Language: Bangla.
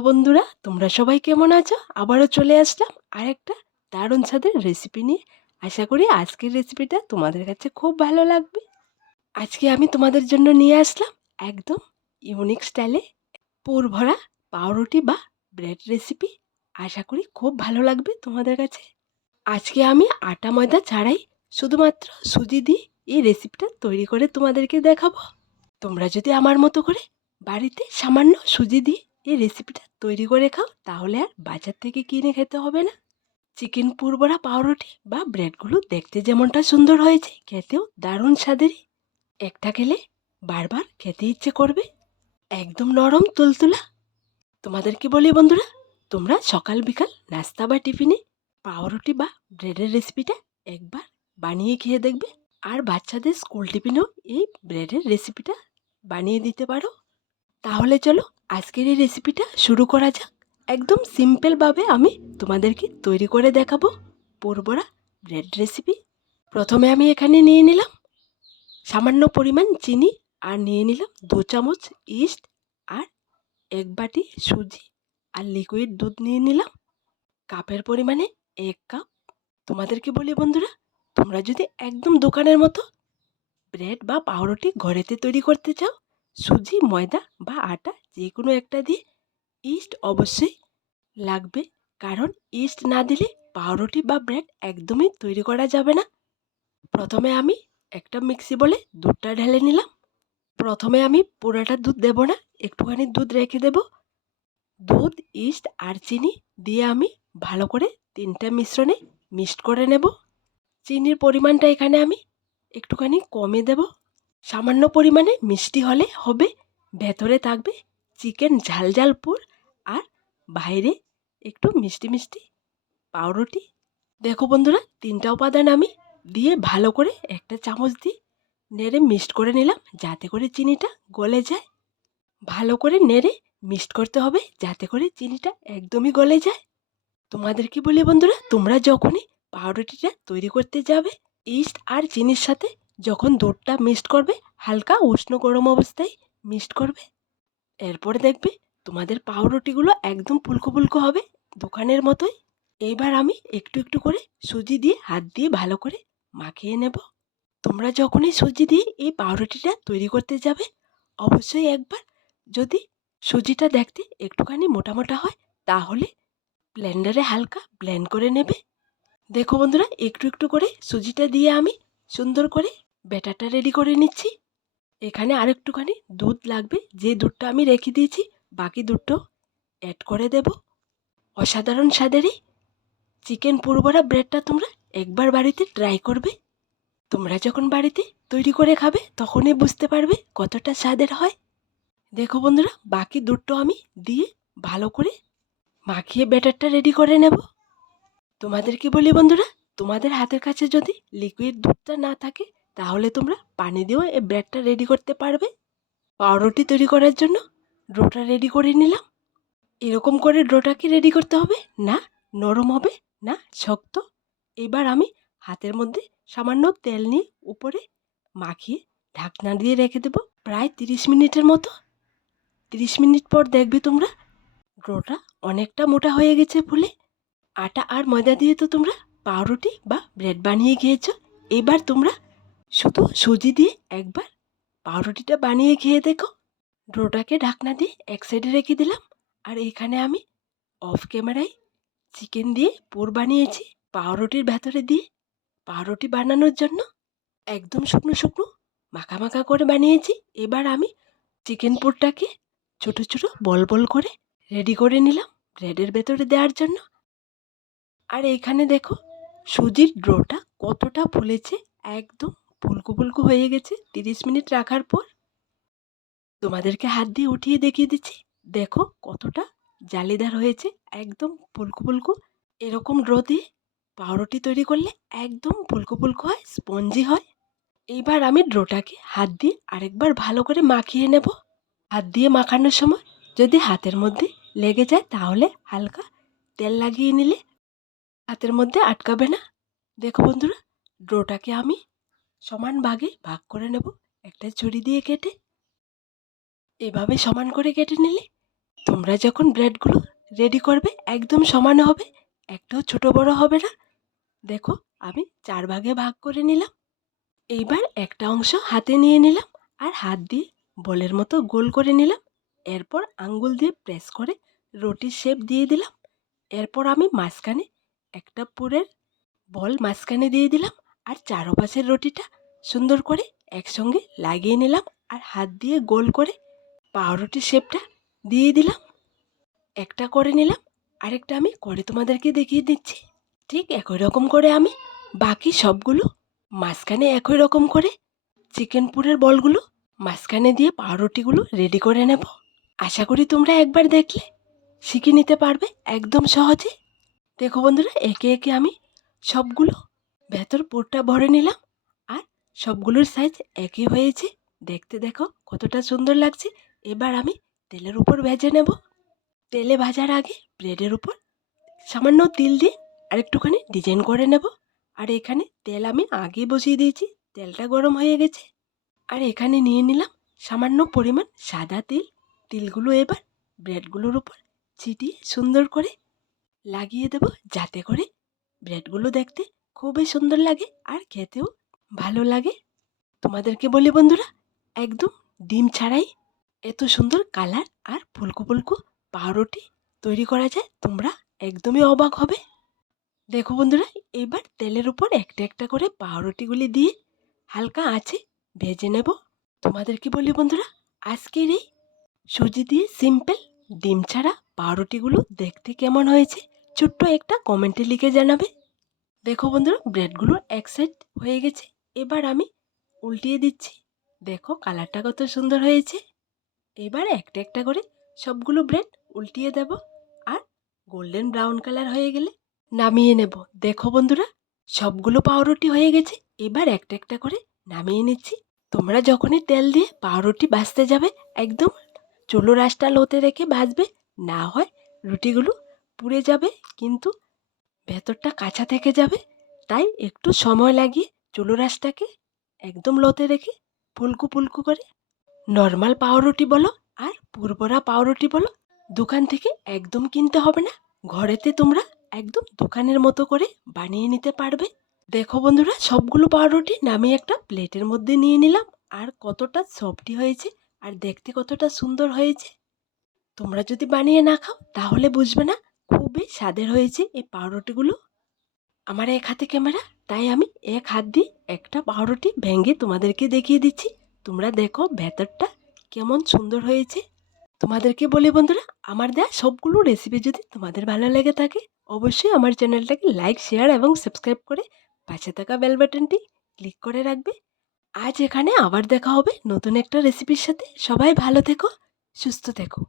বন্ধুরা, তোমরা সবাই কেমন আছো? আবারও চলে আসলাম আর একটা দারুণ স্বাদের রেসিপি নিয়ে। আশা করি আজকের রেসিপিটা তোমাদের কাছে খুব ভালো লাগবে। আজকে আমি তোমাদের জন্য নিয়ে আসলাম একদম ইউনিক স্টাইলে পুর ভরা পাউরুটি বা ব্রেড রেসিপি আশা করি খুব ভালো লাগবে তোমাদের কাছে। আজকে আমি আটা ময়দা ছাড়াই শুধুমাত্র সুজি দিয়ে এই রেসিপিটা তৈরি করে তোমাদেরকে দেখাবো। তোমরা যদি আমার মতো করে বাড়িতে সামান্য সুজি দিয়ে এই রেসিপিটা তৈরি করে খাও, তাহলে আর বাজার থেকে কিনে খেতে হবে না। চিকেন পুরবড়া পাউরুটি বা ব্রেডগুলো দেখতে যেমনটা সুন্দর হয়েছে, খেতেও দারুণ স্বাদেরই। একটা খেলে বারবার খেতে ইচ্ছে করবে। একদম নরম তুলতুলা। তোমাদের কি বলি বন্ধুরা, তোমরা সকাল বিকাল নাস্তা বা টিফিনে পাউরুটি বা ব্রেডের রেসিপিটা একবার বানিয়ে খেয়ে দেখবে। আর বাচ্চাদের স্কুল টিফিনেও এই ব্রেডের রেসিপিটা বানিয়ে দিতে পারো। তাহলে চলো আজকের এই রেসিপিটা শুরু করা যাক। একদম সিম্পলভাবে আমি তোমাদেরকে তৈরি করে দেখাবো পোরবড়া ব্রেড রেসিপি প্রথমে আমি এখানে নিয়ে নিলাম সামান্য পরিমাণ চিনি আর নিয়ে নিলাম দু চামচ ইস্ট আর এক বাটি সুজি আর লিকুইড দুধ নিয়ে নিলাম। কাপের পরিমাণে এক কাপ। তোমাদেরকে বলি বন্ধুরা, তোমরা যদি একদম দোকানের মতো ব্রেড বা পাউরুটি ঘরেতে তৈরি করতে চাও সুজি, ময়দা বা আটা যে কোনো একটা দিয়ে ইস্ট অবশ্যই লাগবে। কারণ ইস্ট না দিলে পাউরুটি বা ব্রেড একদমই তৈরি করা যাবে না। প্রথমে আমি একটা মিক্সি বলে দুধটা ঢেলে নিলাম। প্রথমে আমি পুরোটা দুধ দেব না, একটুখানি দুধ রেখে দেব। দুধ ইস্ট আর চিনি দিয়ে আমি ভালো করে তিনটা মিশ্রণে মিক্সড করে নেব। চিনির পরিমাণটা এখানে আমি একটুখানি কমে দেব। সামান্য পরিমাণে মিষ্টি হলে হবে। ভেতরে থাকবে চিকেন ঝাল ঝাল পুর আর বাইরে একটু মিষ্টি মিষ্টি পাউরুটি। দেখো বন্ধুরা, তিনটা উপাদান আমি দিয়ে ভালো করে একটা চামচ দিয়ে নেড়ে মিক্সড করে নিলাম যাতে করে চিনিটা গলে যায়। ভালো করে নেড়ে মিক্সড করতে হবে যাতে করে চিনিটা একদমই গলে যায়। তোমাদের কি বলি বন্ধুরা, তোমরা যখনই পাউরুটিটা তৈরি করতে যাবে, ইস্ট আর চিনির সাথে যখন দুধটা মিক্সড করবে, হালকা উষ্ণ গরম অবস্থায় মিক্সড করবে। এরপরে দেখবে তোমাদের পাউরুটিগুলো একদম ফুলকো ফুলকো হবে দোকানের মতোই। এইবার আমি একটু একটু করে সুজি দিয়ে, হাত দিয়ে ভালো করে মাখিয়ে নেব। তোমরা যখনই সুজি দিয়ে এই পাউরুটিটা তৈরি করতে যাবে, অবশ্যই একবার যদি সুজিটা দেখতে একটুখানি মোটা মোটা হয়, তাহলে ব্লেন্ডারে হালকা ব্লেন্ড করে নেবে। দেখো বন্ধুরা, একটু একটু করে সুজিটা দিয়ে আমি সুন্দর করে ব্যাটারটা রেডি করে নিচ্ছি। এখানে আর একটুখানি দুধ লাগবে, যে দুধটা আমি রেখে দিয়েছি, বাকি দুধটাও অ্যাড করে দেব। অসাধারণ স্বাদেরই চিকেন পুরবড়া ব্রেডটা তোমরা একবার বাড়িতে ট্রাই করবে। তোমরা যখন বাড়িতে তৈরি করে খাবে, তখনই বুঝতে পারবে কতটা স্বাদের হয়। দেখো বন্ধুরা, বাকি দুধটাও আমি দিয়ে ভালো করে মাখিয়ে ব্যাটারটা রেডি করে নেব। তোমাদের কি বলি বন্ধুরা, তোমাদের হাতের কাছে যদি লিকুইড দুধটা না থাকে তাহলে তোমরা পানি দিয়েও এই ব্রেডটা রেডি করতে পারবে। পাউরুটি তৈরি করার জন্য ডোটা রেডি করে নিলাম। এরকম করে ডোটাকে রেডি করতে হবে, না নরম হবে, না শক্ত। এবার আমি হাতের মধ্যে সামান্য তেল নিয়ে উপরে মাখিয়ে ঢাকনা দিয়ে রেখে দেবো প্রায় তিরিশ মিনিটের মতো। তিরিশ মিনিট পর দেখবে তোমরা ডোটা অনেকটা মোটা হয়ে গেছে ফুলে। আটা আর ময়দা দিয়ে তো তোমরা পাউরুটি বা ব্রেড বানিয়ে খেয়েছো। এবার তোমরা শুধু সুজি দিয়ে একবার পাউরুটিটা বানিয়ে খেয়ে দেখো। ডোটাকে ঢাকনা দিয়ে এক সাইডে রেখে দিলাম। আর এখানে আমি অফ ক্যামেরায় চিকেন দিয়ে পুর বানিয়েছি পাউরুটির ভেতরে দিয়ে। পাউরুটি বানানোর জন্য একদম শুকনো শুকনো মাখা মাখা করে বানিয়েছি। এবার আমি চিকেন পুরটাকে ছোট ছোট বল বল করে রেডি করে নিলাম ব্রেডের ভেতরে দেওয়ার জন্য। আর এখানে দেখো সুজির ডোটা কতটা ফুলেছে একদম ফুলকো ফুলকো হয়ে গেছে। তিরিশ মিনিট রাখার পর তোমাদেরকে হাত দিয়ে উঠিয়ে দেখিয়ে দিচ্ছি। দেখো কতটা জালিদার হয়েছে। একদম ফুলকো ফুলকো। এরকম ড্র দিয়ে পাউরুটি তৈরি করলে একদম ফুলকো ফুলকো হয়, স্পঞ্জি হয়। এইবার আমি ড্রোটাকে হাত দিয়ে আরেকবার ভালো করে মাখিয়ে নেব। হাত দিয়ে মাখানোর সময় যদি হাতের মধ্যে লেগে যায় তাহলে হালকা তেল লাগিয়ে নিলে হাতের মধ্যে আটকাবে না। দেখো বন্ধুরা, ড্রোটাকে আমি সমান ভাগে ভাগ করে নেব। একটা ছুরি দিয়ে কেটে। এভাবে সমান করে কেটে নিলে তোমরা যখন ব্রেডগুলো রেডি করবে, একদম সমান হবে। একটাও ছোট বড় হবে না। দেখো, আমি চার ভাগে ভাগ করে নিলাম। এইবার একটা অংশ হাতে নিয়ে নিলাম আর হাত দিয়ে বলের মতো গোল করে নিলাম। এরপর আঙ্গুল দিয়ে প্রেস করে রুটির শেপ দিয়ে দিলাম। এরপর আমি মাঝখানে একটা পুরের বল মাঝখানে দিয়ে দিলাম। আর চারপাশের রুটিটা সুন্দর করে একসঙ্গে লাগিয়ে নিলাম আর হাত দিয়ে গোল করে পাউরুটির শেপটা দিয়ে দিলাম। একটা করে নিলাম, আরেকটা আমি করে তোমাদেরকে দেখিয়ে দিচ্ছি। ঠিক একই রকম করে আমি বাকি সবগুলো মাঝখানে একই রকম করে চিকেন পুরের বলগুলো মাঝখানে দিয়ে পাউরুটিগুলো রেডি করে নেব। আশা করি তোমরা একবার দেখলে শিখে নিতে পারবে একদম সহজে। দেখো বন্ধুরা, একে একে আমি সবগুলো ভেতর পুরটা ভরে নিলাম আর সবগুলোর সাইজ একই হয়েছে। দেখতে দেখো কতটা সুন্দর লাগছে। এবার আমি তেলের উপর ভেজে নেব। তেলে ভাজার আগে ব্রেডের উপর সামান্য তিল দিয়ে আর একটুখানি ডিজাইন করে নেব। আর এখানে তেল আমি আগে বসিয়ে দিয়েছি, তেলটা গরম হয়ে গেছে। আর এখানে নিয়ে নিলাম সামান্য পরিমাণ সাদা তিল। তিলগুলো এবার ব্রেডগুলোর উপর ছিটিয়ে সুন্দর করে লাগিয়ে দেব যাতে করে ব্রেডগুলো দেখতে খুবই সুন্দর লাগে আর খেতেও ভালো লাগে। তোমাদেরকে বলি বন্ধুরা, একদম ডিম ছাড়াই এত সুন্দর কালার আর ফুলকো ফুলকো পাউরুটি তৈরি করা যায়, তোমরা একদমই অবাক হবে। দেখো বন্ধুরা, এবার তেলের উপর একটা একটা করে পাউরুটিগুলি দিয়ে হালকা আছে ভেজে নেব। তোমাদেরকে বলি বন্ধুরা, আজকের এই সুজি দিয়ে সিম্পল ডিম ছাড়া পাউরুটিগুলো দেখতে কেমন হয়েছে, ছোট্ট একটা কমেন্টে লিখে জানাবে। দেখো বন্ধুরা ব্রেডগুলো এক সাইড হয়ে গেছে। এবার আমি উল্টিয়ে দিচ্ছি। দেখো কালারটা কত সুন্দর হয়েছে। এবার একটা একটা করে সবগুলো ব্রেড উল্টিয়ে দেব আর গোল্ডেন ব্রাউন কালার হয়ে গেলে নামিয়ে নেব। দেখো বন্ধুরা, সবগুলো পাউরুটি হয়ে গেছে। এবার একটা একটা করে নামিয়ে নিচ্ছি। তোমরা যখনই তেল দিয়ে পাউরুটি ভাজতে যাবে, একদম চুলো রাসটা লোতে রেখে ভাজবে। না হয় রুটিগুলো পুড়ে যাবে, কিন্তু ভেতরটা কাঁচা থেকে যাবে, তাই একটু সময় লাগিয়ে চুলো রাসটাকে একদম লোতে রেখে ফুলকু ফুলকু করে, নর্মাল পাউরুটি বলো আর পুরবরা পাউরুটি বলো, দোকান থেকে একদম কিনতে হবে না, ঘরেতে তোমরা একদম দোকানের মতো করে বানিয়ে নিতে পারবে। দেখো বন্ধুরা, সবগুলো পাউরুটি নামিয়ে একটা প্লেটের মধ্যে নিয়ে নিলাম, আর কতটা সফটি হয়েছে আর দেখতে কতটা সুন্দর হয়েছে। তোমরা যদি বানিয়ে না খাও, তাহলে বুঝবে না খুবই স্বাদের হয়েছে এই পাউরুটিগুলো। আমার এক হাতে ক্যামেরা, তাই আমি এক হাত দিয়ে একটা পাউরুটি ভেঙে তোমাদেরকে দেখিয়ে দিচ্ছি। তোমরা দেখো ভেতরটা কেমন সুন্দর হয়েছে। তোমাদেরকে বলি বন্ধুরা, আমার দেয়া সবগুলো রেসিপি যদি তোমাদের ভালো লেগে থাকে, অবশ্যই আমার চ্যানেলটাকে লাইক শেয়ার এবং সাবস্ক্রাইব করে পাশে থাকা বেল বাটনটি ক্লিক করে রাখবে। আজ এখানে আবার দেখা হবে নতুন একটা রেসিপির সাথে। সবাই ভালো থেকো, সুস্থ থেকো।